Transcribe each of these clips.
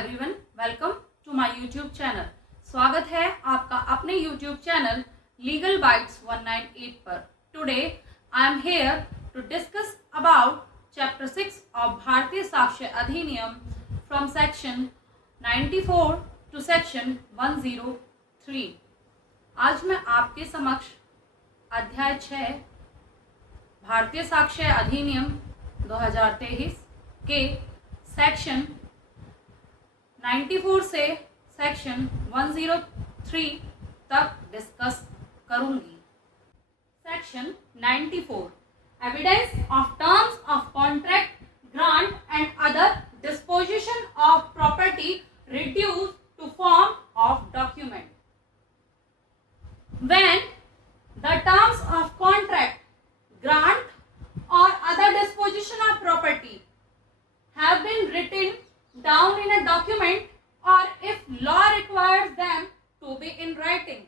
Everyone, welcome to my YouTube channel. स्वागत है आपका अपने यूट्यूब चैनल लीगल बाइट्स 198 पर। Today I am here to discuss about chapter 6 of भारतीय साक्ष्य अधिनियम फ्रॉम सेक्शन 94 टू सेक्शन 103। आज मैं आपके समक्ष अध्याय 6 भारतीय साक्ष्य अधिनियम 2023 के सेक्शन 94 से सेक्शन 103 तक डिस्कस करूंगी। Section 94 evidence of terms of contract grant and other disposition of property reduce to form of document. When the terms of contract grant और other disposition of property have been written down in a document, or if law requires them to be in writing,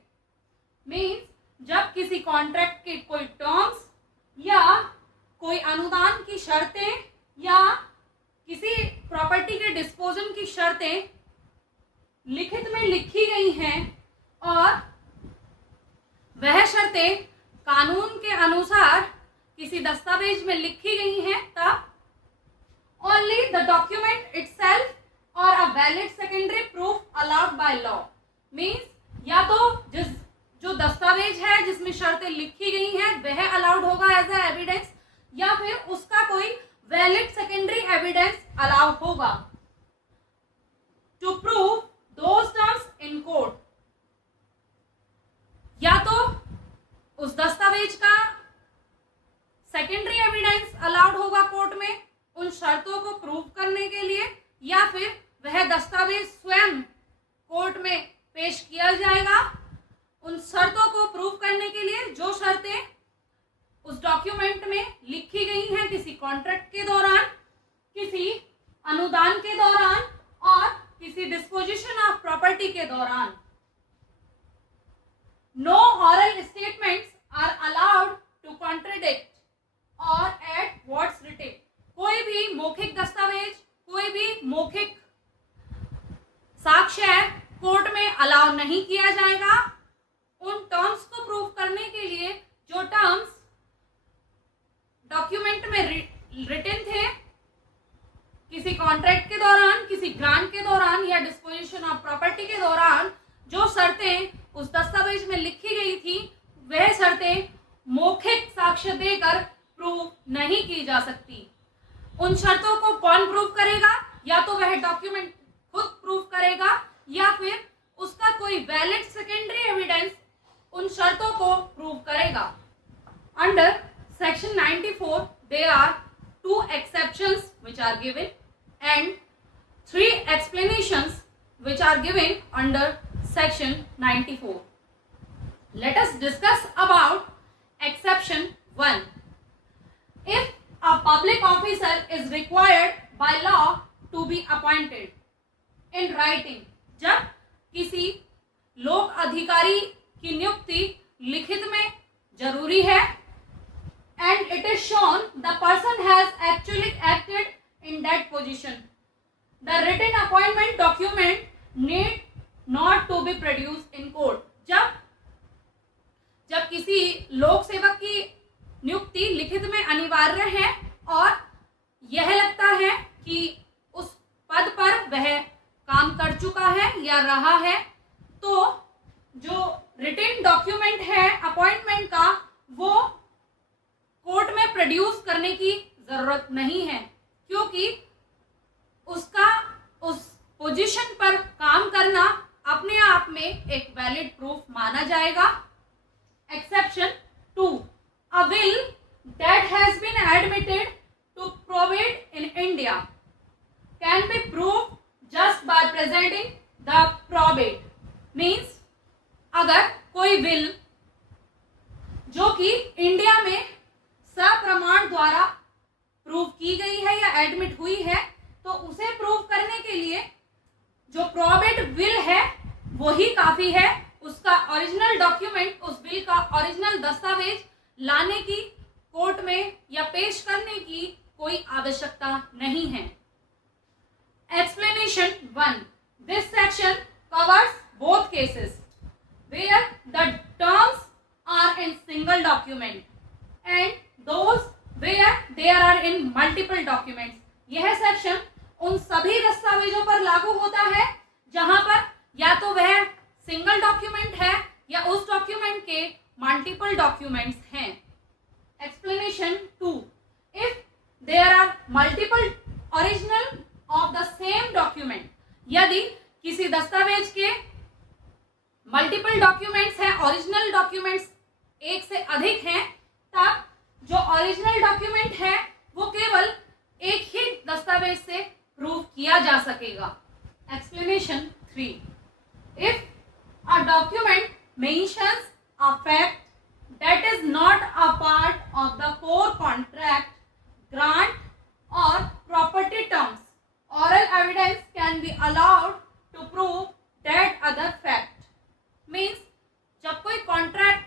means जब किसी contract के कोई terms या कोई अनुदान की शर्तें या किसी प्रॉपर्टी के डिस्पोजन की शर्तें लिखित में लिखी गई हैं और वह शर्तें कानून के अनुसार किसी दस्तावेज में लिखी गई हैं, तब only the document itself or a valid secondary proof allowed by law, means या तो जो दस्तावेज है जिसमें शर्तें लिखी गई हैं वह अलाउड होगा एज ए एविडेंस, या फिर उसका कोई वैलिड सेकेंडरी एविडेंस अलाउ होगा to prove those terms in court. या तो उस दस्तावेज का सेकेंडरी एविडेंस अलाउड होगा कोर्ट में उन शर्तों को प्रूव करने के लिए, या फिर वह दस्तावेज स्वयं कोर्ट में पेश किया जाएगा उन शर्तों को प्रूव करने के लिए जो शर्तें उस डॉक्यूमेंट में लिखी गई हैं किसी कॉन्ट्रैक्ट के दौरान, किसी अनुदान के दौरान और किसी डिस्पोजिशन ऑफ प्रॉपर्टी के दौरान। No oral statements are allowed to contradict or add what's written. कोई भी मौखिक दस्तावेज, कोई भी मौखिक साक्ष्य कोर्ट में अलाउ नहीं किया जाएगा उन टर्म्स को प्रूव करने के लिए जो टर्म्स डॉक्यूमेंट में रिटन थे किसी कॉन्ट्रैक्ट के दौरान, किसी ग्रांट के दौरान या डिस्पोजिशन ऑफ प्रॉपर्टी के दौरान जो शर्तें उस दस्तावेज में लिखी गई थी, वह शर्तें मौखिक साक्ष्य देकर प्रूव नहीं की जा सकती। उन शर्तों को कौन प्रूव करेगा? या तो वह डॉक्यूमेंट खुद प्रूव करेगा या फिर उसका कोई वैलिड सेकेंडरी एविडेंस उन शर्तों को प्रूव करेगा। Under section 94 there are 2 exceptions which are given and 3 explanations which are given under section 94. Let us discuss about exception 1. If a public officer is required by law to be appointed in writing, जब किसी लोक अधिकारी की नियुक्ति लिखित में जरूरी है and it is shown the person has actually acted in that position, the written appointment document need not to be produced in court. जब किसी लोक सेवक की नियुक्ति लिखित में अनिवार्य है और यह लगता है कि उस पद पर वह काम कर चुका है या रहा है, तो जो रिटन डॉक्यूमेंट है अपॉइंटमेंट का वो कोर्ट में प्रोड्यूस करने की जरूरत नहीं है, क्योंकि उसका उस पोजीशन पर काम करना अपने आप में एक वैलिड प्रूफ माना जाएगा। Exception 2. A will that has been admitted to probate in India can be proved just by presenting the probate. Means अगर कोई will जो कि इंडिया में सप्रमाण द्वारा प्रूव की गई है या एडमिट हुई है, तो उसे प्रूव करने के लिए जो प्रोबेट विल है वही काफी है। उसका ओरिजिनल डॉक्यूमेंट, उस विल का ओरिजिनल दस्तावेज लाने की कोर्ट में या पेश करने की कोई आवश्यकता नहीं है। Explanation 1. This section covers both cases where the terms are in single document and those where they are in multiple documents. यह सेक्शन उन सभी दस्तावेजों पर लागू होता है जहां पर या तो वह सिंगल डॉक्यूमेंट है या उस डॉक्यूमेंट के मल्टीपल डॉक्यूमेंट्स हैं. Explanation 2. If there are multiple original of the same document, यदि किसी दस्तावेज के मल्टीपल डॉक्यूमेंट्स हैं, ओरिजिनल डॉक्यूमेंट्स एक से अधिक हैं, तब जो ओरिजिनल डॉक्यूमेंट है वो केवल एक ही दस्तावेज से प्रूव किया जा सकेगा. Explanation 3. If a document mentions a fact that is not a part of the core contract, grant or property terms, oral evidence can be allowed to prove that other fact. Means जब कोई contract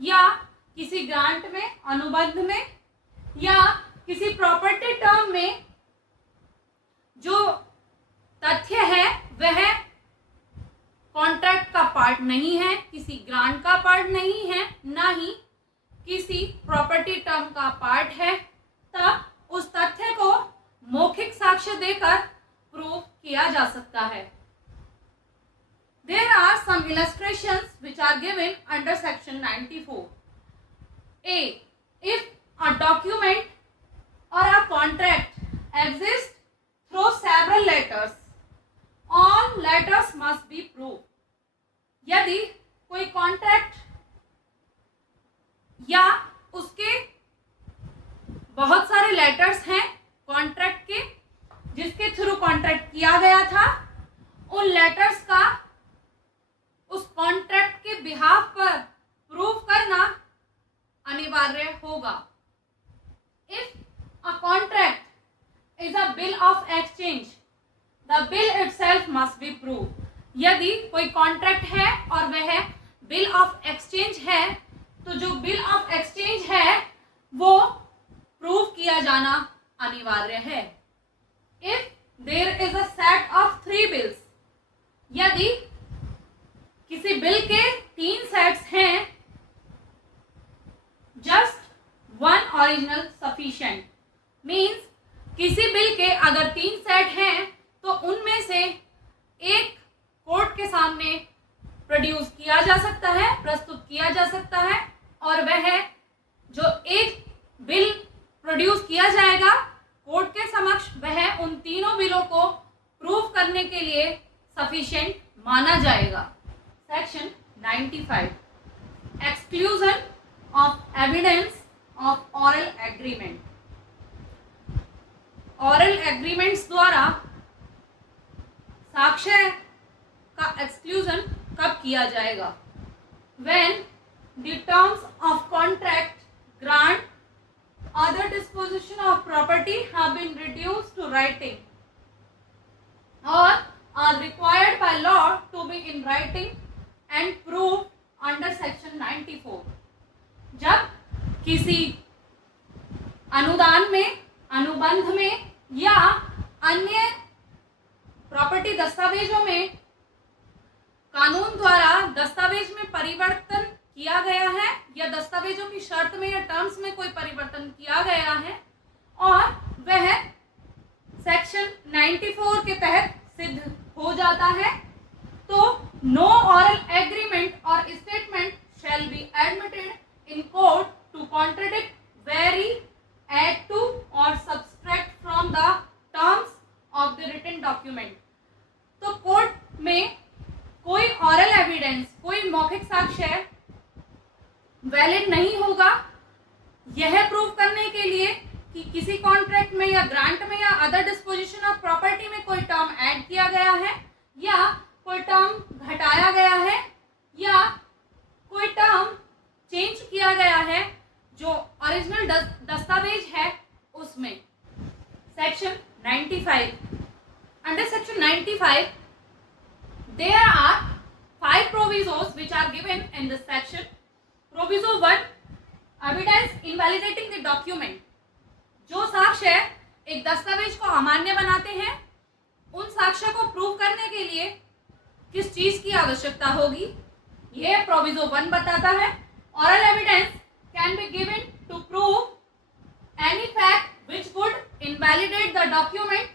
या किसी grant में, अनुबंध में या किसी property term में जो तथ्य है वह कॉन्ट्रैक्ट का पार्ट नहीं है, किसी ग्रांट का पार्ट नहीं है, ना ही किसी प्रॉपर्टी टर्म का पार्ट है, तब उस तथ्य को मौखिक साक्ष्य देकर प्रूव किया जा सकता है. There are some illustrations which are given under section 94. A. If a document or a contract exists through several letters, all letters must be proved. यदि कोई कॉन्ट्रैक्ट या उसके बहुत सारे लेटर्स हैं कॉन्ट्रैक्ट के जिसके थ्रू कॉन्ट्रैक्ट किया गया था, उन लेटर्स का उस कॉन्ट्रैक्ट के बिहाफ पर प्रूव करना अनिवार्य होगा. If a contract is a bill of exchange, the bill itself must be prove. यदि कोई कॉन्ट्रैक्ट है और वह बिल ऑफ एक्सचेंज है, तो जो बिल ऑफ एक्सचेंज है वो प्रूव किया जाना अनिवार्य है. If there is a set of 3 bills, यदि किसी बिल के 3 सेट्स हैं, जस्ट 1 ओरिजिनल सफिशिएंट. मीन्स किसी बिल के अगर 3 सेट हैं तो उनमें से एक कोर्ट के सामने प्रोड्यूस किया जा सकता है, प्रस्तुत किया जा सकता है, और वह जो एक बिल प्रोड्यूस किया जाएगा कोर्ट के समक्ष, वह उन तीनों बिलों को प्रूव करने के लिए सफिशिएंट माना जाएगा. Section 95. Exclusion of evidence of oral agreement. Oral agreements द्वारा साक्ष्य का एक्सक्लूजन कब किया जाएगा? When the terms of contract, grant, other disposition of property have been reduced to writing or are required by law to be in writing and proved under section 94. जब किसी अनुदान में, अनुबंध में या अन्य प्रॉपर्टी दस्तावेजों में कानून द्वारा दस्तावेज में परिवर्तन किया गया है या दस्तावेजों की शर्त में या टर्म्स में कोई परिवर्तन किया गया है और वह सेक्शन 94 के तहत सिद्ध हो जाता है, तो नो ऑरल एग्रीमेंट और statement shall be admitted in court to contradict, vary, add to और subtract from the terms of the written document. तो कोर्ट में कोई ऑरल एविडेंस, कोई मौखिक साक्ष्य वैलिड नहीं होगा यह प्रूव करने के लिए कि किसी कॉन्ट्रैक्ट में या ग्रांट में या अदर डिस्पोजिशन ऑफ प्रॉपर्टी में कोई टर्म ऐड किया गया है या कोई टर्म घटाया गया है या कोई टर्म चेंज किया गया है जो ओरिजिनल दस्तावेज है उसमें. Section 95. Under section 95 there are 5 provisos which are given in this section. Proviso 1, evidence invalidating the document. जो साक्ष्य एक दस्तावेज को अमान्य बनाते हैं उन साक्ष्य को प्रूव करने के लिए किस चीज की आवश्यकता होगी, यह प्रोविजो 1 बताता है। Oral evidence can be given to prove any fact which would invalidate the document.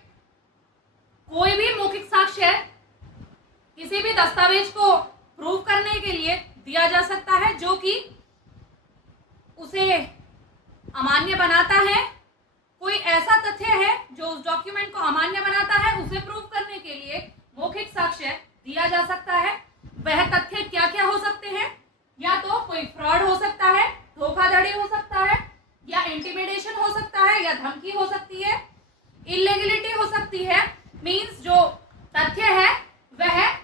कोई भी मौखिक साक्ष्य किसी भी दस्तावेज को प्रूव करने के लिए दिया जा सकता है जो कि उसे अमान्य बनाता है। कोई ऐसा तथ्य है जो उस डॉक्यूमेंट को अमान्य बनाता है, उसे प्रूव करने के लिए मौखिक साक्ष्य दिया जा सकता है। वह तथ्य क्या क्या हो सकते हैं, या तो कोई फ्रॉड हो सकता है, धोखाधड़ी हो सकता है, या इंटिमिडेशन हो सकता है, या धमकी हो सकती है, इलीगलिटी हो सकती है, मीन्स जो तथ्य है वह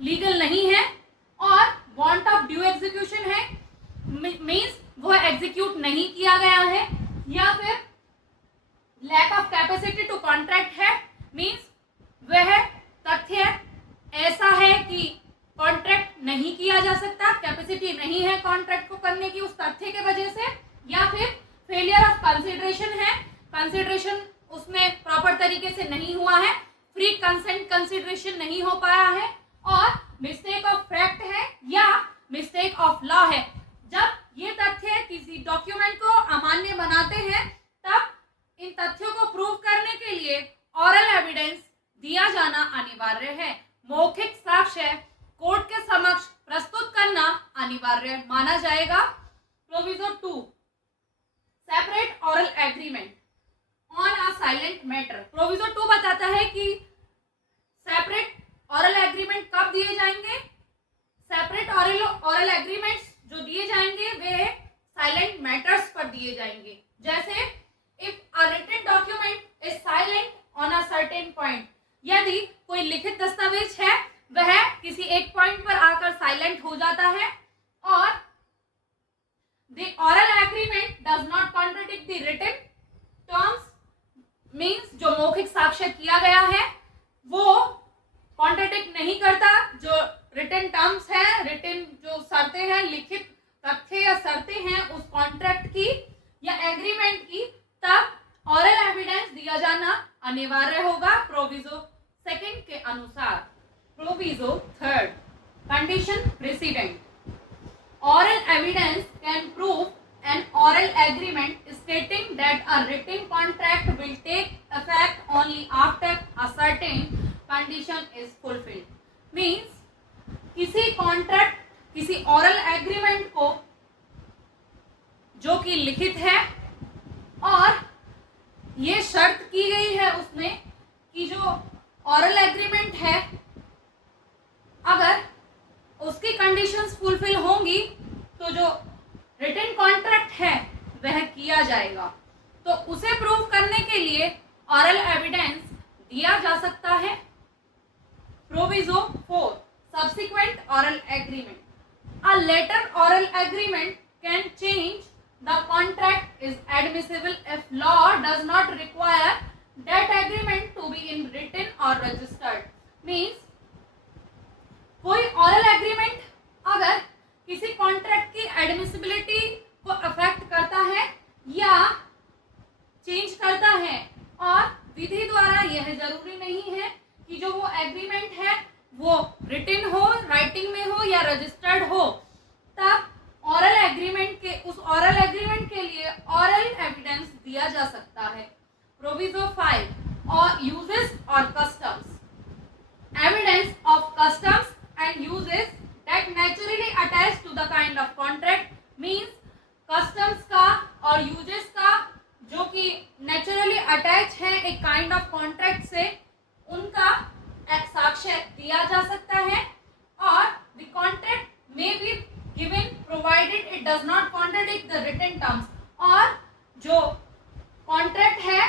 लीगल नहीं है, और वांट ऑफ ड्यू एग्जीक्यूशन है, मीन्स वह एग्जीक्यूट नहीं किया गया है, या फिर lack of capacity to contract है, मीन्स वह तथ्य ऐसा है कि कॉन्ट्रैक्ट नहीं किया जा सकता, कैपेसिटी नहीं है कॉन्ट्रैक्ट को करने की उस तथ्य के वजह से, या फिर फेलियर ऑफ कंसिडरेशन है, कंसिडरेशन उसमें प्रॉपर तरीके से नहीं हुआ है, फ्री कंसेंट कंसिडरेशन नहीं हो पाया है, और मिस्टेक ऑफ फैक्ट है या मिस्टेक ऑफ लॉ है। जब ये तथ्य किसी डॉक्यूमेंट को अमान्य बनाते हैं तब इन तथ्यों को प्रूव करने के लिए ऑरल एविडेंस दिया जाना अनिवार्य है। मौखिक साक्ष्य कोर्ट के समक्ष प्रस्तुत करना अनिवार्य माना जाएगा। Proviso 2 separate oral agreement on a silent matter. Proviso 2 बताता है कि सेपरेट ऑरल एग्रीमेंट कब दिए जाएंगे। सेपरेट ऑरल एग्रीमेंट्स जो दिए जाएंगे वे साइलेंट मैटर्स पर दिए जाएंगे। जैसे if a written document is silent on a certain point, यदि कोई लिखित दस्तावेज है वह किसी एक पॉइंट पर आकर साइलेंट हो जाता है, और the oral agreement does not contradict the written terms, means जो मौखिक साक्ष्य किया गया है वो कॉन्ट्रडिक्ट नहीं करता जो रिटन टर्म्स है, रिटन जो शर्तें हैं, लिखित तथ्य या शर्तें हैं उस कॉन्ट्रैक्ट की या एग्रीमेंट की, तब ऑरल एविडेंस दिया जाना अनिवार्य होगा प्रोविजो 2 के अनुसार। Proviso 3 condition precedent. Oral evidence can prove an oral agreement stating that a written contract will take effect only after a certain condition is fulfilled. Means किसी कॉन्ट्रैक्ट, किसी ऑरल एग्रीमेंट को जो कि लिखित है और ये शर्त की गई है उसमें कि जो ऑरल एग्रीमेंट है अगर उसकी कंडीशंस फुलफिल होंगी तो जो रिटन कॉन्ट्रैक्ट है वह किया जाएगा। तो उसे प्रूव करने के लिए ऑरल एविडेंस दिया जा सकता है। Proviso 4 subsequent oral agreement. A later oral agreement can change the contract is admissible if law does not require that agreement to be in written or registered. Means कोई ऑरल एग्रीमेंट अगर किसी contract की admissibility को affect करता है या change करता है, और विधि द्वारा यह जरूरी नहीं है कि जो वो एग्रीमेंट है वो रिटन हो, राइटिंग में हो या रजिस्टर्ड हो, तब ऑरल एग्रीमेंट के उस ऑरल एग्रीमेंट के लिए ऑरल एविडेंस दिया जा सकता है। प्रोविजो 5 और यूजेस और customs. Evidence of customs and uses that naturally attached to the kind of contract means customs का और uses का जो कि naturally attached है एक kind of contract से, उनका साक्ष्य दिया जा सकता है। और the contract may be given provided it does not contradict the written terms। और जो contract है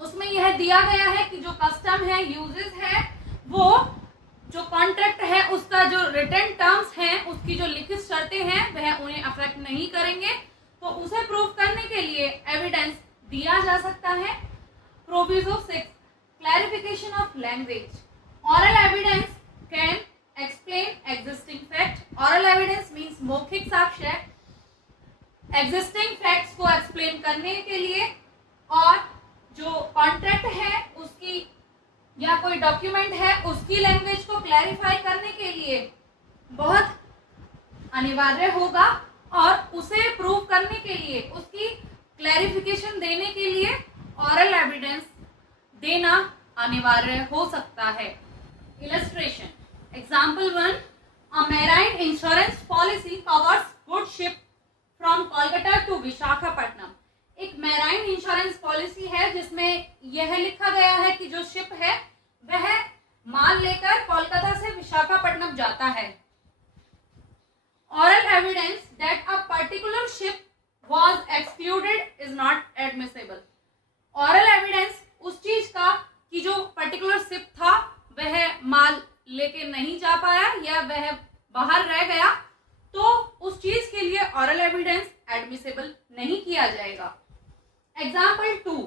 उसमें यह दिया गया है कि जो custom है, uses है, वो जो कॉन्ट्रैक्ट है उसका जो रिटन टर्म्स हैं, उसकी जो लिखित शर्तें हैं वह उन्हें अफेक्ट नहीं करेंगे। तो उसे प्रूव करने के लिए एविडेंस दिया जा सकता है। Proviso 6 clarification of language. Oral evidence can explain existing fact. Oral evidence means मौखिक साक्ष्य एग्जिस्टिंग फैक्ट्स को एक्सप्लेन करने के लिए और जो कॉन्ट्रैक्ट है उसकी या कोई डॉक्यूमेंट है उसकी लैंग्वेज को क्लैरिफाई करने के लिए बहुत अनिवार्य होगा और उसे प्रूव करने के लिए, उसकी क्लैरिफिकेशन देने के लिए ऑरल एविडेंस देना अनिवार्य हो सकता है। Illustration, example 1, a marine insurance policy covers good ship from Kolkata to Visakhapatnam. एक मैराइन इंश्योरेंस पॉलिसी है जिसमें यह लिखा गया है कि जो शिप है वह माल लेकर कोलकाता से विशाखापट्टनम जाता है। Oral evidence that a particular ship was excluded is not admissible. Oral evidence उस चीज का कि जो पर्टिकुलर शिप था वह माल लेके नहीं जा पाया या वह बाहर रह गया, तो उस चीज के लिए ऑरल एविडेंस एडमिसेबल नहीं किया जाएगा। Example 2,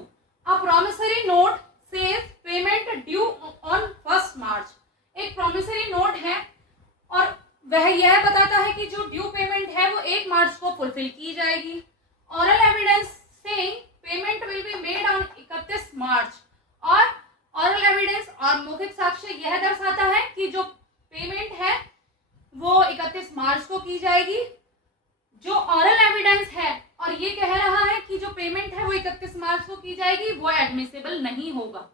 a promissory note says payment due on 1 मार्च। एक प्रोमिसरी नोट है और वह यह बताता है कि जो ड्यू पेमेंट है वो 1 मार्च को फुलफिल की जाएगी। Oral evidence saying payment will be made on 31 March, और ऑरल एविडेंस और मौखिक साक्ष्य यह दर्शाता है कि जो पेमेंट है वो 31 मार्च को की जाएगी। जो ऑरल एविडेंस है और ये कह रहा है कि जो पेमेंट है वो 31 मार्च को की जाएगी, वो एडमिसेबल नहीं होगा।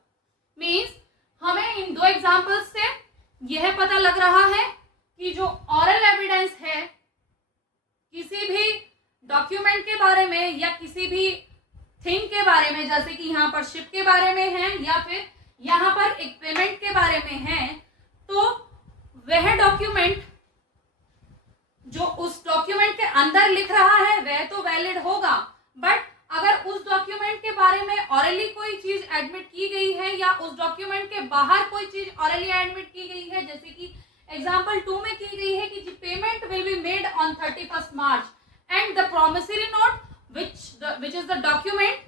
मीन्स हमें इन 2 एग्जाम्पल्स से यह पता लग रहा है कि जो ऑरल एविडेंस है किसी भी डॉक्यूमेंट के बारे में या किसी भी थिंग के बारे में, जैसे कि यहाँ पर शिप के बारे में है या फिर यहाँ पर एक पेमेंट के बारे में है, तो वह डॉक्यूमेंट जो उस डॉक्यूमेंट के अंदर लिख रहा है वह तो वैलिड होगा, बट अगर उस डॉक्यूमेंट के बारे में ऑरली कोई चीज एडमिट की गई है या उस डॉक्यूमेंट के बाहर कोई चीज ऑरली एडमिट की गई है, जैसे कि एग्जाम्पल 2 में की गई है कि payment will be made on 31 March and the promissory note which is the document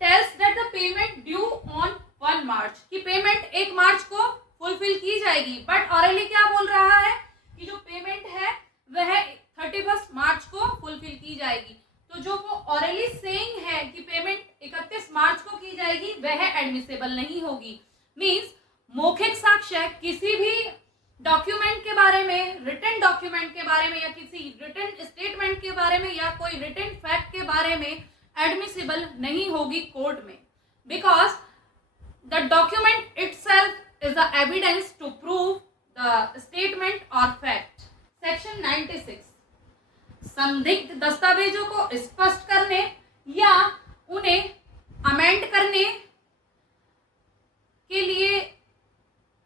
tells that the payment due on 1 मार्च, कि पेमेंट 1 मार्च को फुलफिल की जाएगी, बट ऑरली क्या बोल रहा है कि जो पेमेंट है वह 31 मार्च को फुलफिल की जाएगी। तो जो वो ऑरली सेइंग है कि पेमेंट 31 मार्च को की जाएगी वह एडमिसेबल नहीं होगी। मींस मौखिक साक्ष्य किसी भी डॉक्यूमेंट के बारे में, रिटन डॉक्यूमेंट के बारे में या किसी रिटन स्टेटमेंट के बारे में या कोई रिटन फैक्ट के बारे में एडमिसिबल नहीं होगी कोर्ट में, because the document itself is the evidence to prove the statement और फैक्ट। सेक्शन 96, संदिग्ध दस्तावेजों को स्पष्ट करने या उन्हें अमेंड करने के लिए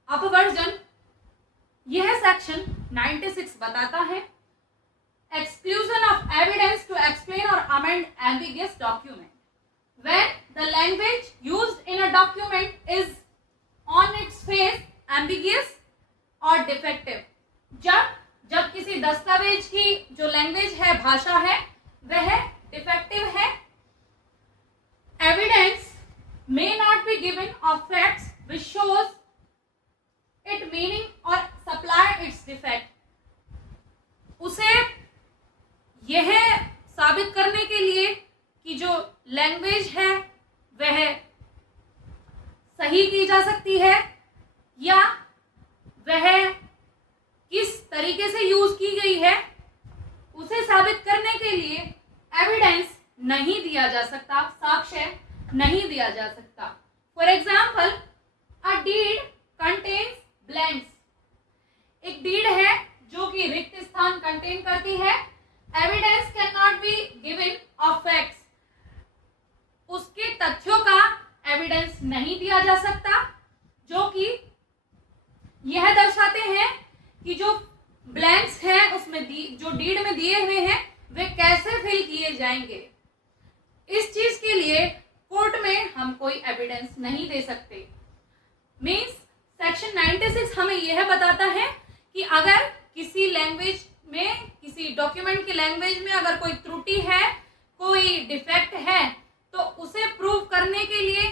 अपवर्जन, यह सेक्शन 96 बताता है exclusion of evidence to explain और amend ambiguous document when the language used in a document is on its face ambiguous और डिफेक्टिव। जब किसी दस्तावेज की जो लैंग्वेज है, भाषा है, वह डिफेक्टिव है, evidence may not be given of facts which shows its meaning or supply its defect। उसे यह साबित करने के लिए कि जो लैंग्वेज है वह सही की जा सकती है या वह किस तरीके से यूज की गई है, उसे साबित करने के लिए एविडेंस नहीं दिया जा सकता, साक्ष्य नहीं दिया जा सकता। For example, a deed contains blanks. एक डीड है जो कि रिक्त स्थान कंटेन करती है। Evidence can not be given of facts. उसके तथ्यों का एविडेंस नहीं दिया जा सकता जो कि यह दर्शाते हैं कि जो ब्लैंक्स हैं उसमें जो डीड में दिए हुए हैं वे कैसे फिल किए जाएंगे। इस चीज के लिए कोर्ट में हम कोई एविडेंस नहीं दे सकते। मीन्स सेक्शन 96 हमें यह बताता है कि अगर किसी लैंग्वेज में, किसी डॉक्यूमेंट की लैंग्वेज में अगर कोई त्रुटि है, कोई डिफेक्ट है, तो उसे प्रूव करने के लिए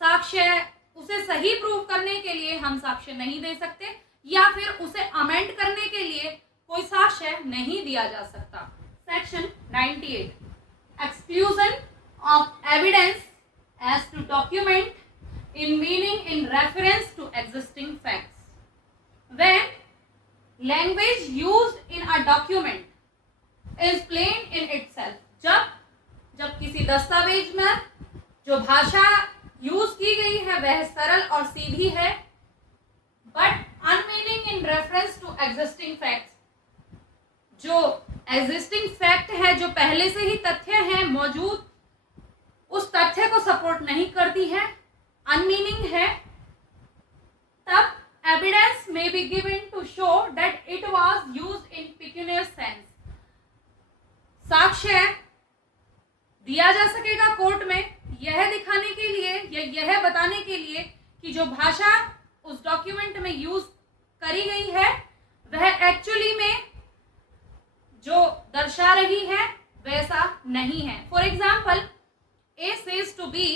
साक्ष्य, उसे सही प्रूव करने के लिए हम साक्ष्य नहीं दे सकते या फिर उसे अमेंड करने के लिए कोई साक्ष्य नहीं दिया जा सकता। Section 98, exclusion of evidence as to document in meaning in reference to existing facts. When language used in a document is plain in itself, जब किसी दस्तावेज में जो भाषा यूज की गई है वह सरल और सीधी है, but unmeaning in reference to existing facts, जो एग्जिस्टिंग फैक्ट है, जो पहले से ही तथ्य है मौजूद, उस तथ्य को सपोर्ट नहीं करती है, अनमीनिंग है, तब evidence may be given to show that it was used in peculiar sense. साक्ष्य दिया जा सकेगा कोर्ट में यह दिखाने के लिए या यह बताने के लिए कि जो भाषा उस डॉक्यूमेंट में यूज करी गई है वह एक्चुअली में जो दर्शा रही है वैसा नहीं है। For example, A says to B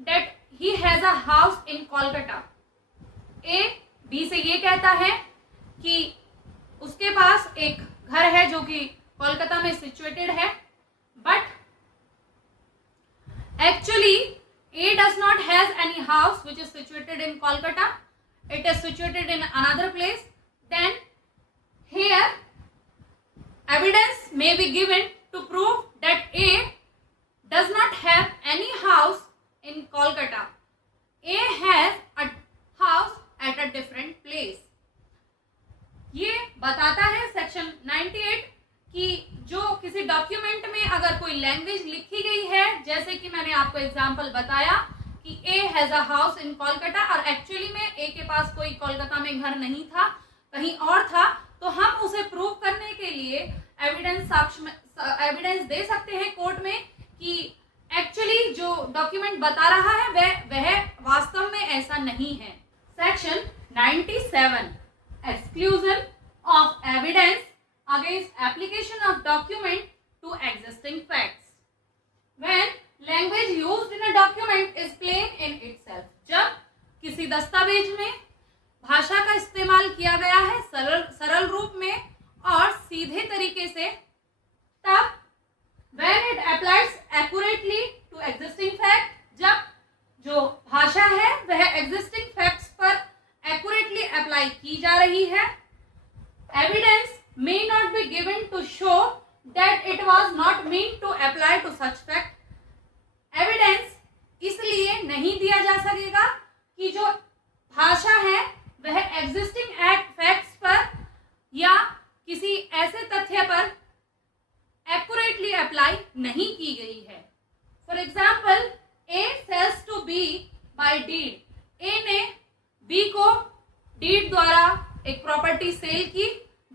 that he has a house in Kolkata. A B से ये कहता है कि उसके पास एक घर है जो कि कोलकाता में सिचुएटेड है, but actually A does not has any house which is situated in Kolkata. It is situated in another place. Then here evidence may be given to prove that A does not have any house in Kolkata. A has a house at a different place. ये बताता है section 98 कि जो किसी document में अगर कोई language लिखी गई है, जैसे कि मैंने आपको एग्जांपल बताया कि A has a house in Kolkata, और एक्चुअली में ए के पास कोई कोलकाता में घर नहीं था, कहीं और था, तो हम उसे प्रूव करने के लिए एविडेंस दे सकते हैं कोर्ट में कि एक्चुअली जो डॉक्यूमेंट बता रहा है वह वास्तव में ऐसा नहीं है। Section 97 exclusion of evidence against application of document to existing facts. When language used in a document is plain in itself, जब किसी दस्तावेज में भाषा का इस्तेमाल किया गया है सरल रूप में और सीधे तरीके से, तब when it applies accurately to existing fact, जब जो भाषा है वह existing facts पर accurately अप्लाई की जा रही है, evidence may not be given to show that it was not meant to apply to such fact. Evidence इसलिए नहीं दिया जा सकेगा कि जो भाषा है वह existing facts पर या किसी ऐसे तथ्य पर accurately apply नहीं की गई है। For example, A sells to B by deed. A ने B को deed द्वारा एक प्रॉपर्टी सेल की,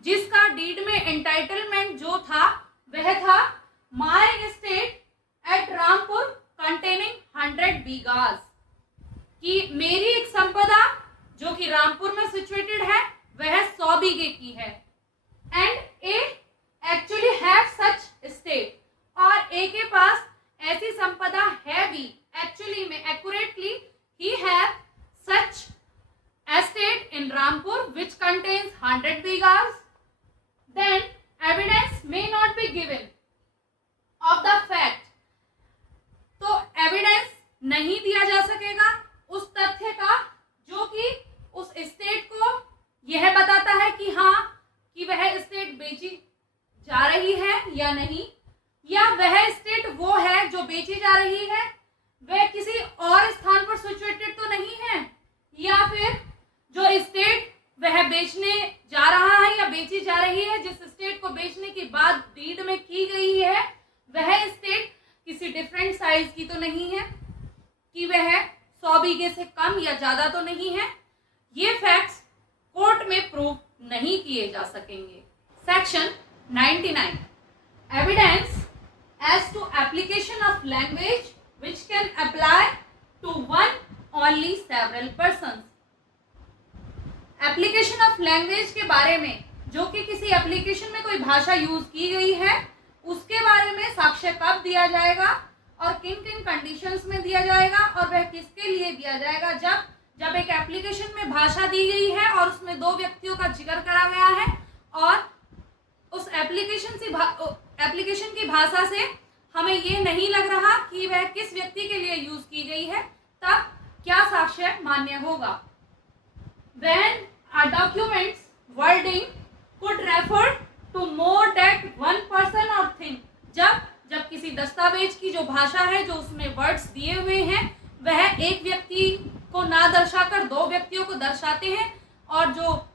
जिसका डीड में एंटाइटलमेंट जो था वह था my estate at Rampur containing 100 bighas, कि मेरी एक संपदा जो कि रामपुर में सिचुएटेड है वह 100 बीघे की है। And A actually have such estate, और ए के पास ऐसी संपदा है भी, एक्चुअली में accurately he have such estate in Rampur which contains 100 बीघास, then evidence may not be given of the fact. तो एविडेंस नहीं दिया जा सकेगा उस तथ्य का जो कि उस स्टेट को यह बताता है कि हाँ कि वह स्टेट बेची जा रही है या नहीं, या वह स्टेट वो है जो बेची जा रही है वह किसी और स्थान पर सिचुएटेड तो नहीं है, या फिर जो स्टेट वह बेचने जा रहा है या बेची जा रही है, जिस स्टेट को बेचने की बात डीड में की गई है वह स्टेट किसी डिफरेंट साइज की तो नहीं है, कि वह 100 बीघे से कम या ज्यादा तो नहीं है। ये फैक्ट्स कोर्ट में प्रूव नहीं किए जा सकेंगे। Section 99 evidence as to application of language which can apply to one only several persons. Application of language के बारे में, जो कि किसी एप्लीकेशन में कोई भाषा यूज की गई है, उसके बारे में साक्ष्य कब दिया जाएगा और किन किन कंडीशंस में दिया जाएगा, और वह किसके लिए दिया जाएगा। जब एक एप्लीकेशन में भाषा दी गई है और उसमें 2 व्यक्तियों का जिक्र करा गया है और उस एप्लीकेशन की भाषा से हमें ये नहीं लग रहा कि वह किस व्यक्ति के लिए यूज की गई है, तब क्या साक्ष्य मान्य होगा? When a document's wording could refer to more than one person or thing, जब किसी दस्तावेज की जो भाषा है, जो उसमें वर्ड्स दिए हुए हैं, वह एक व्यक्ति को ना दर्शाकर दो व्यक्तियों को दर्शाते हैं, और जो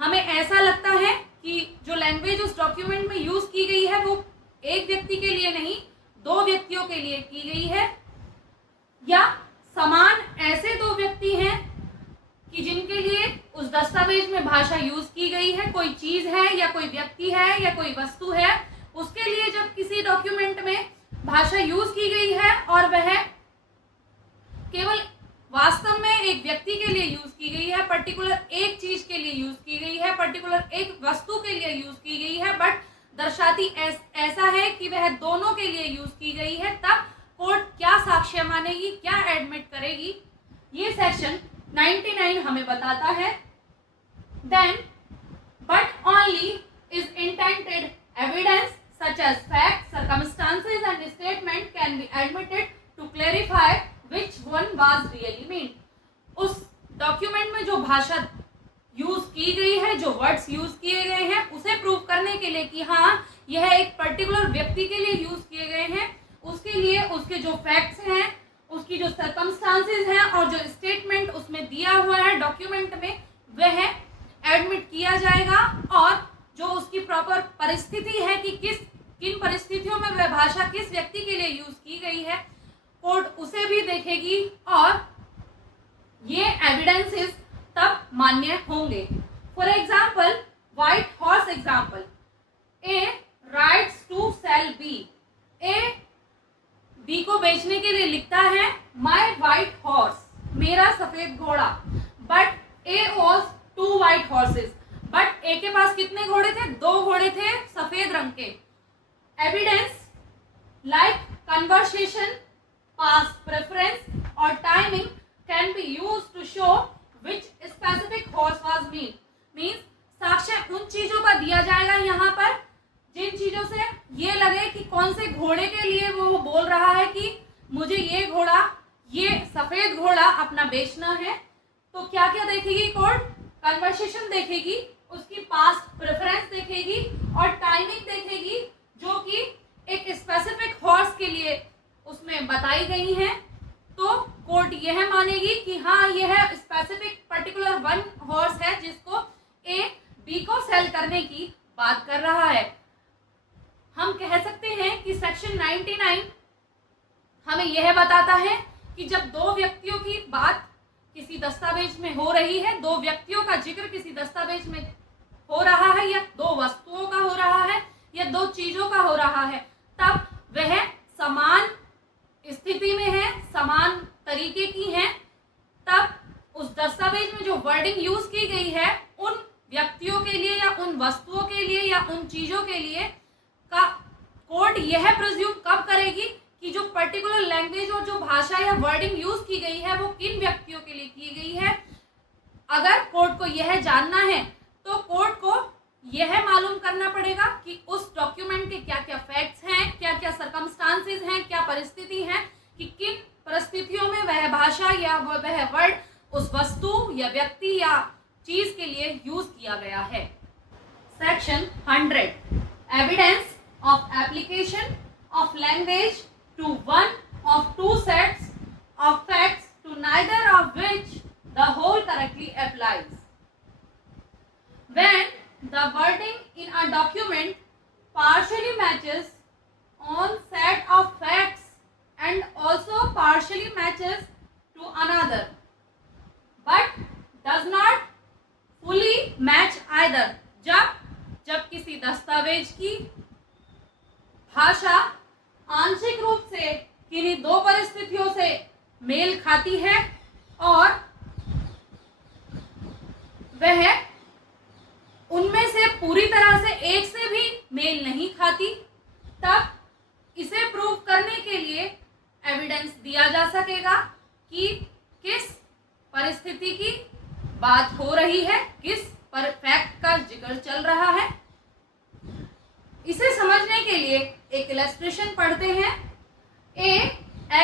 हमें ऐसा लगता है कि जो लैंग्वेज उस डॉक्यूमेंट में यूज की गई है वो एक व्यक्ति के लिए नहीं, दो व्यक्तियों के लिए की गई है, या समान ऐसे दो व्यक्ति हैं कि जिनके लिए उस दस्तावेज में भाषा यूज की गई है, कोई चीज है या कोई व्यक्ति है या कोई वस्तु है, उसके लिए जब किसी डॉक्यूमेंट में भाषा यूज की गई है और वह केवल वास्तव में एक व्यक्ति के लिए यूज की गई है, पर्टिकुलर एक चीज के लिए यूज की गई है, पर्टिकुलर एक वस्तु के लिए यूज की गई है, बट दर्शाती ऐसा है कि वह दोनों के लिए यूज की गई है, तब कोर्ट क्या साक्ष्य मानेगी, क्या एडमिट करेगी, ये सेक्शन 99 हमें बताता है. Then but only is intended evidence such as fact, circumstances and statement can be admitted to clarify which one was really mean. उस डॉक्यूमेंट में जो भाषा यूज की गई है, जो वर्ड्स यूज किए गए हैं, उसे प्रूव करने के लिए कि हाँ यह एक पर्टिकुलर व्यक्ति के लिए यूज किए गए हैं, उसके लिए उसके जो फैक्ट्स हैं, उसकी जो सर्कमस्टांसेस हैं और जो स्टेटमेंट उसमें दिया हुआ है डॉक्यूमेंट में, वह एडमिट किया जाएगा. और जो उसकी प्रॉपर परिस्थिति है कि किन परिस्थितियों में वह भाषा किस व्यक्ति के लिए यूज की गई है, कोर्ट उसे भी देखेगी और ये एविडेंसेस तब मान्य होंगे. For example, white horse example. A writes to sell B. A B को बेचने के लिए लिखता है माई व्हाइट हॉर्स, मेरा सफेद घोड़ा. But A was 2 white horses. But A के पास कितने घोड़े थे? 2 घोड़े थे सफेद रंग के. Evidence like conversation, past preference or timing can be used to show which specific horse was means साक्ष्य उन चीजों का दिया जाएगा यहाँ पर जिन चीजों से ये लगे कि कौन से घोड़े के लिए वो बोल रहा है कि मुझे ये घोड़ा, ये सफेद घोड़ा अपना बेचना है. तो क्या क्या देखेगी कोर्ट? कन्वर्सेशन देखेगी, उसकी पास्ट प्रेफरेंस देखेगी और टाइमिंग देखेगी, जो कि एक स्पेसिफिक हॉर्स के लिए उसमें बताई गई है. तो कोर्ट यह मानेगी कि हाँ यह स्पेसिफिक पर्टिकुलर वन हॉर्स है जिसको ए बी को सेल करने की बात कर रहा है. हम कह सकते हैं कि सेक्शन 99 हमें यह बताता है कि जब दो व्यक्तियों की बात किसी दस्तावेज में हो रही है, दो व्यक्तियों का जिक्र किसी दस्तावेज में हो रहा है, या दो वस्तुओं का हो रहा है, या दो चीजों का हो रहा है, तब वह समान स्थिति में है, समान तरीके की है, तब उस दस्तावेज में जो वर्डिंग यूज की गई है उन व्यक्तियों के लिए या उन वस्तुओं के लिए या उन चीजों के लिए का कोर्ट यह प्रिज्यूम कब करेगी कि जो पर्टिकुलर लैंग्वेज और जो भाषा या वर्डिंग यूज की गई है वो किन व्यक्तियों के लिए की गई है. अगर कोर्ट को यह जानना है तो कोर्ट को यह मालूम करना पड़ेगा कि उस डॉक्यूमेंट के क्या क्या फैक्ट्स हैं, क्या क्या सर्कमस्टांसेस हैं, क्या परिस्थिति है कि किन परिस्थितियों में वह भाषा या वह वर्ड उस वस्तु या व्यक्ति या चीज के लिए यूज किया गया है. Section 100 evidence of application of language to one of 2 sets of facts to neither of which the whole correctly applies. When the wording in a document partially matches on set of facts and also partially matches to another but does not fully match either. जब किसी दस्तावेज की भाषा आंशिक रूप से किन्हीं दो परिस्थितियों से मेल खाती है और वह उनमें से पूरी तरह से एक से भी मेल नहीं खाती, तब इसे प्रूव करने के लिए एविडेंस दिया जा सकेगा कि किस परिस्थिति की बात हो रही है, किस पर फैक्ट का जिक्र चल रहा है. इसे समझने के लिए एक इलस्ट्रेशन पढ़ते हैं. A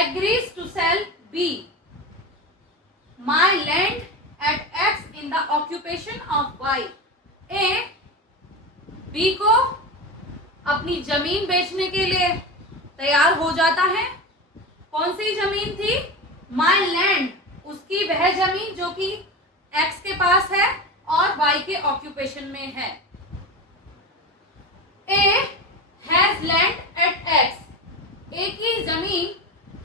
agrees to sell B. My land at X in the occupation of Y. A B को अपनी जमीन बेचने के लिए तैयार हो जाता है। कौन सी जमीन थी? माई लैंड, उसकी वह जमीन जो कि एक्स के पास है और वाई के ऑक्यूपेशन में है। A has land at X, A की जमीन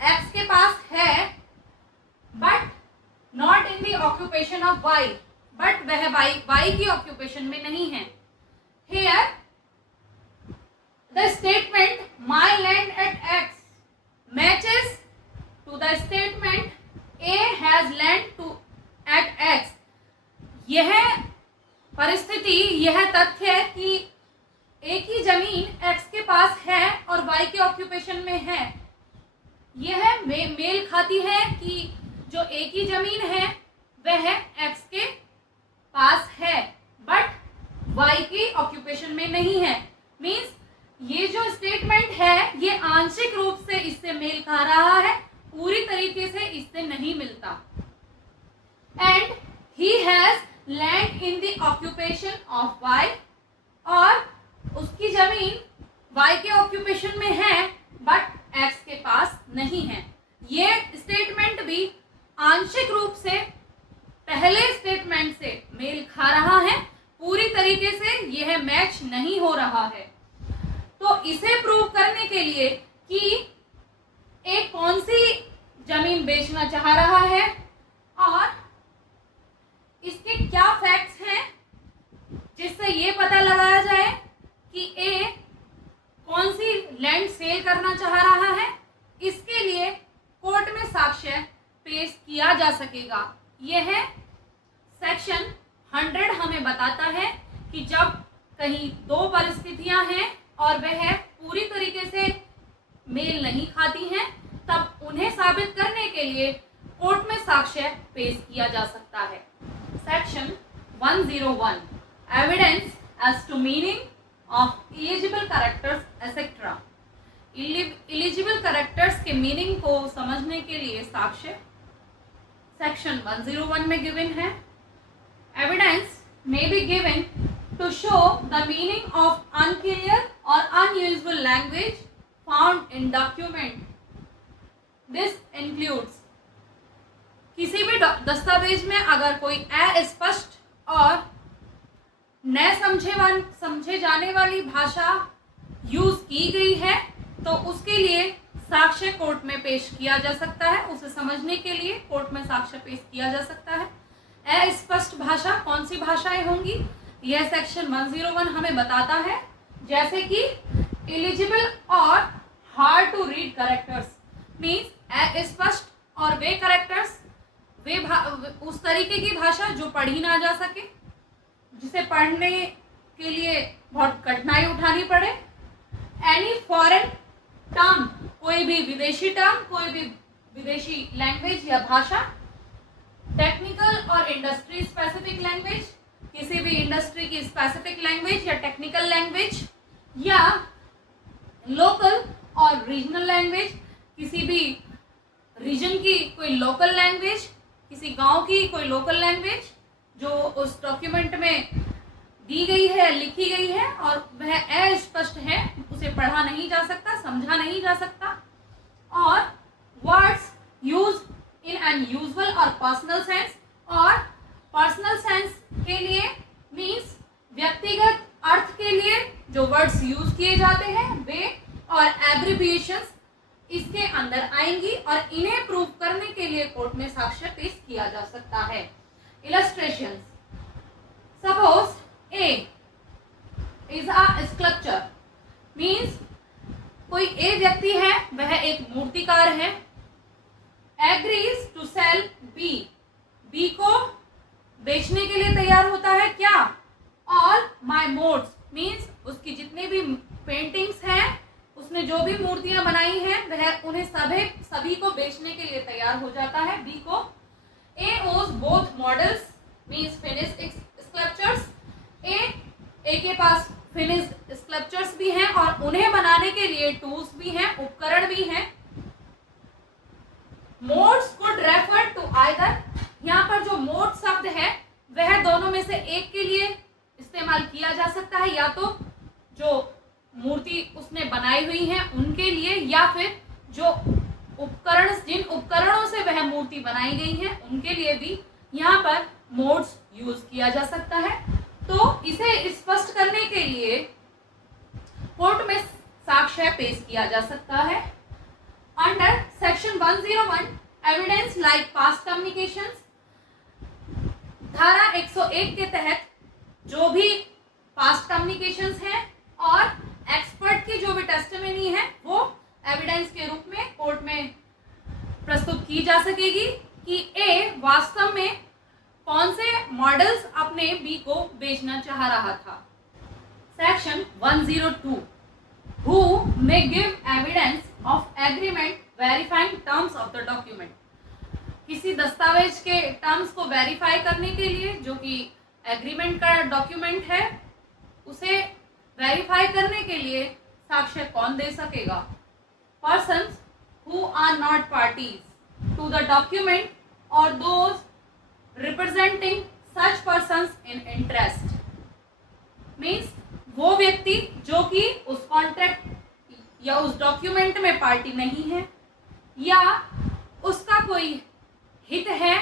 एक्स के पास है but not in the occupation of Y, but वह वाई की ऑक्यूपेशन में नहीं है। Here the statement my land at X matches to the statement A has land to at X. यह परिस्थिति, यह तथ्य कि ए की जमीन एक्स के पास है और वाई के ऑक्यूपेशन में है, यह मेल खाती है कि जो ए की जमीन है वह एक्स के पास है बट वाई की ऑक्यूपेशन में नहीं है। मीन्स ये जो स्टेटमेंट है ये आंशिक रूप से इससे मेल खा रहा है, पूरी तरीके से इससे नहीं मिलता। And he has land in the occupation of Y, और उसकी जमीन वाई के ऑक्यूपेशन में है बट एक्स के पास नहीं है। ये स्टेटमेंट भी आंशिक रूप से पहले स्टेटमेंट से मेल खा रहा है, पूरी तरीके से यह मैच नहीं हो रहा है। तो इसे प्रूव करने के लिए कि एक कौन सी जमीन बेचना चाह रहा है और इसके क्या फैक्ट्स हैं जिससे ये पता लगाया जाए कि ए कौन सी लैंड सेल करना चाह रहा है, इसके लिए कोर्ट में साक्ष्य पेश किया जा सकेगा। यह सेक्शन 100 हमें बताता है कि जब कहीं दो परिस्थितियां हैं और वह पूरी तरीके से मेल नहीं खाती हैं, तब उन्हें साबित करने के लिए कोर्ट में साक्ष्य पेश किया जा सकता है। Section 101 evidence as to meaning of illegible characters etcetera. Illegible characters के मीनिंग को समझने के लिए साक्ष्य सेक्शन 101 में गिवन है। Evidence may be given to show the meaning of unclear or unusual language found in document. This includes किसी भी दस्तावेज में अगर कोई अस्पष्ट और न समझे जाने वाली भाषा यूज की गई है तो उसके लिए साक्ष्य कोर्ट में पेश किया जा सकता है। उसे समझने के लिए कोर्ट में साक्ष्य पेश किया जा सकता है। अस्पष्ट भाषा कौन सी भाषाएं होंगी, यह सेक्शन 101 हमें बताता है, जैसे कि एलिजिबल और hard to read characters. Means अस्पष्ट और वे कैरेक्टर्स, वे उस तरीके की भाषा जो पढ़ी ना जा सके, जिसे पढ़ने के लिए बहुत कठिनाई उठानी पड़े। एनी फॉरेन टर्म, कोई भी विदेशी टर्म, कोई भी विदेशी लैंग्वेज या भाषा। टेक्निकल और इंडस्ट्री स्पेसिफिक लैंग्वेज, किसी भी इंडस्ट्री की स्पेसिफिक लैंग्वेज या टेक्निकल लैंग्वेज, या लोकल और रीजनल लैंग्वेज, किसी भी रीजन की कोई लोकल लैंग्वेज, किसी गांव की कोई लोकल लैंग्वेज जो उस डॉक्यूमेंट में दी गई है, लिखी गई है और वह अस्पष्ट है, उसे पढ़ा नहीं जा सकता, समझा नहीं जा सकता। और वर्ड्स यूज इन अनयूजुअल और पर्सनल सेंस, और पर्सनल सेंस के लिए मीन्स व्यक्तिगत अर्थ के लिए जो वर्ड्स यूज किए जाते हैं वे, और एब्रिविएशंस इसके अंदर आएंगी और इन्हें प्रूव करने के लिए कोर्ट में साक्ष्य पेश किया जा सकता है। Illustrations, suppose A is a sculpture, means कोई ए व्यक्ति है, वह एक मूर्तिकार है। Agrees to sell B, B को बेचने के लिए तैयार होता है क्या? ऑल माई मोड्स, मीन्स उसकी जितने भी पेंटिंग्स हैं, उसने जो भी मूर्तियां बनाई हैं वह उन्हें सभी को बेचने के लिए तैयार हो जाता है बी को। A owns both models means finished sculptures, A के पास फिनिश्ड स्कल्पचर्स भी हैं और उन्हें बनाने के लिए टूल्स भी हैं, उपकरण भी हैं। Modes could refer to either, एक के लिए इस्तेमाल किया जा सकता है, या तो जो मूर्ति उसने बनाई हुई है उनके लिए, या फिर जो जिन उपकरणों से वह मूर्ति बनाई गई है उनके लिए भी यहाँ पर मोड्स यूज किया जा सकता है। तो इसे स्पष्ट करने के लिए कोर्ट में साक्ष्य पेश किया जा सकता है। Under section 101 evidence like past communications, धारा 101 के तहत जो भी पास्ट कम्युनिकेशंस हैं और एक्सपर्ट की जो भी टेस्टिमनी है वो एविडेंस के रूप में कोर्ट में प्रस्तुत की जा सकेगी कि ए वास्तव में कौन से मॉडल्स अपने बी को बेचना चाह रहा था। Section 102 who may give evidence of agreement verifying terms of the document, किसी दस्तावेज के टर्म्स को वेरीफाई करने के लिए जो कि एग्रीमेंट का डॉक्यूमेंट है उसे वेरीफाई करने के लिए साक्ष्य कौन दे सकेगा। Persons who are not parties to the document और those representing such persons in interest, means वो व्यक्ति जो कि उस कॉन्ट्रैक्ट या उस डॉक्यूमेंट में पार्टी नहीं है या उसका कोई हित है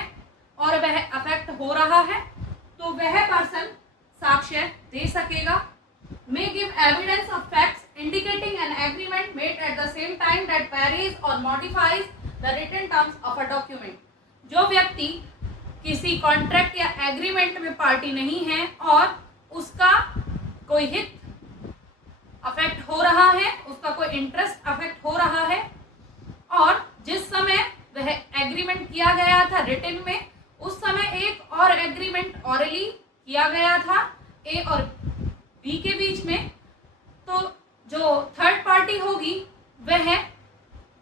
और वह अफेक्ट हो रहा है, तो वह पर्सन साक्ष्य दे सकेगा। May give evidence of facts indicating an agreement made at the same time that varies और modifies the written terms of a document, जो व्यक्ति किसी कॉन्ट्रैक्ट या एग्रीमेंट में पार्टी नहीं है और उसका कोई हित अफेक्ट हो रहा है, उसका कोई इंटरेस्ट अफेक्ट हो रहा है और जिस समय वह एग्रीमेंट किया गया था रिटन में, उस समय एक और एग्रीमेंट ऑरली किया गया था ए और बी के बीच में, तो जो थर्ड पार्टी होगी वह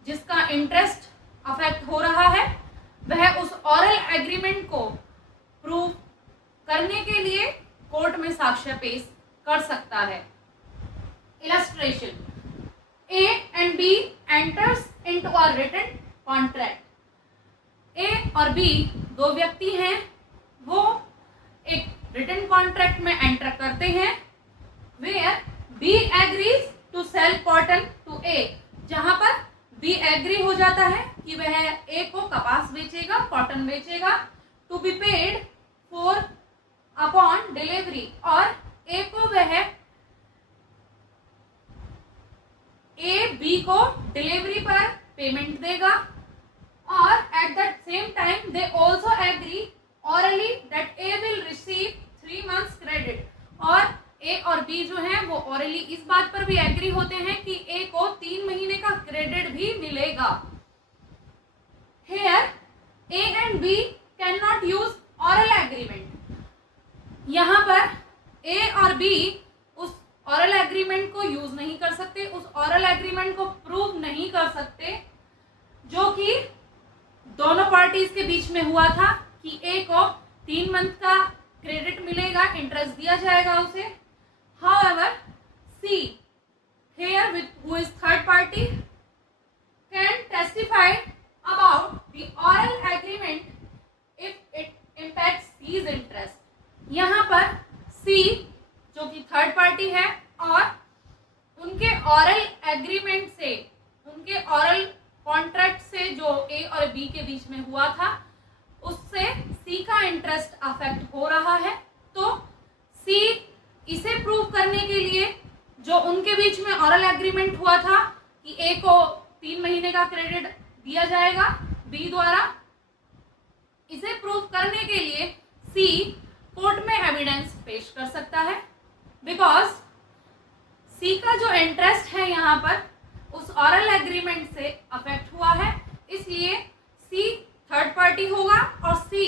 जिसका इंटरेस्ट अफेक्ट हो रहा है वह उस ऑरल एग्रीमेंट को प्रूव करने के लिए कोर्ट में साक्ष्य पेश कर सकता है। Illustration: A and B enters into a written contract. A और B दो व्यक्ति हैं, वो एक रिटन कॉन्ट्रैक्ट में एंटर करते हैं where B agrees to sell cotton to A, जहां पर B एग्री हो जाता है कि वह A को कपास बेचेगा, कॉटन बेचेगा, to be paid for upon delivery, और A को वह ए बी को डिलीवरी पर पेमेंट देगा और at the same time they also agree orally that A will receive 3 months credit, और ए और बी जो है वो ऑरली इस बात पर भी एग्री होते हैं कि ए को 3 महीने का क्रेडिट भी मिलेगा। Here A and B cannot use oral agreement, यहाँ पर ए और बी उस ऑरल एग्रीमेंट को यूज नहीं कर सकते, उस ऑरल एग्रीमेंट को प्रूव नहीं कर सकते जो कि दोनों पार्टीज के बीच में हुआ था कि ए को 3 month का क्रेडिट मिलेगा, इंटरेस्ट दिया जाएगा उसे। However, C here with who is third party can testify about the oral agreement if it impacts C's interest। यहाँ पर C जो कि थर्ड पार्टी है और उनके ऑरल एग्रीमेंट से, उनके ऑरल कॉन्ट्रैक्ट से जो ए और बी के बीच में हुआ था उससे सी का इंटरेस्ट अफेक्ट हो रहा है, तो सी इसे प्रूव करने के लिए जो उनके बीच में ऑरल एग्रीमेंट हुआ था कि ए को 3 महीने का क्रेडिट दिया जाएगा बी द्वारा, इसे प्रूव करने के लिए सी कोर्ट में एविडेंस पेश कर सकता है। बिकॉज सी का जो इंटरेस्ट है यहाँ पर उस ऑरल एग्रीमेंट से अफेक्ट हुआ है, इसलिए सी थर्ड पार्टी होगा और सी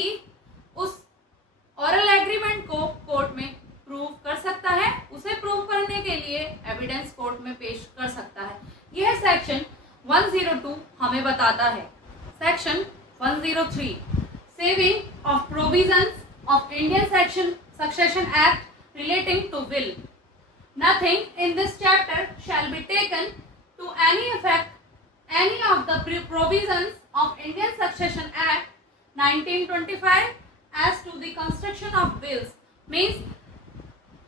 उस ऑरल एग्रीमेंट को कोर्ट में प्रूव कर सकता है, उसे प्रूव करने के लिए एविडेंस कोर्ट में पेश कर सकता है। यह सेक्शन 102 हमें बताता है। Section 103 saving of provisions of Indian succession act relating to will. Nothing in this chapter shall be taken to any effect any of the provisions of Indian Succession Act 1925 as to the construction of wills means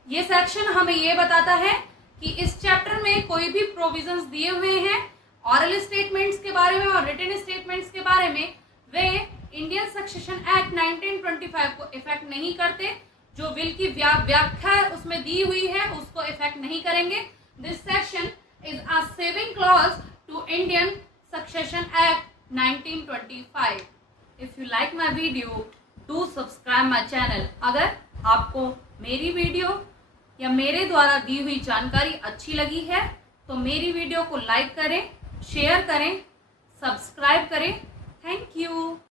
ये section हमें ये बताता है कि इस chapter में कोई भी प्रोविजंस दिए हुए हैं ऑरल स्टेटमेंट्स के बारे में और रिटन स्टेटमेंट्स के बारे में, वे इंडियन सक्सेशन एक्ट 1925 को इफेक्ट नहीं करते। जो विल की व्याख्या उसमें दी हुई है उसको इफेक्ट नहीं करेंगे। This section is a saving clause to Indian succession act 1925। If you like my video do subscribe my channel. अगर आपको मेरी वीडियो या मेरे द्वारा दी हुई जानकारी अच्छी लगी है तो मेरी वीडियो को लाइक करें, शेयर करें, सब्सक्राइब करें। Thank you.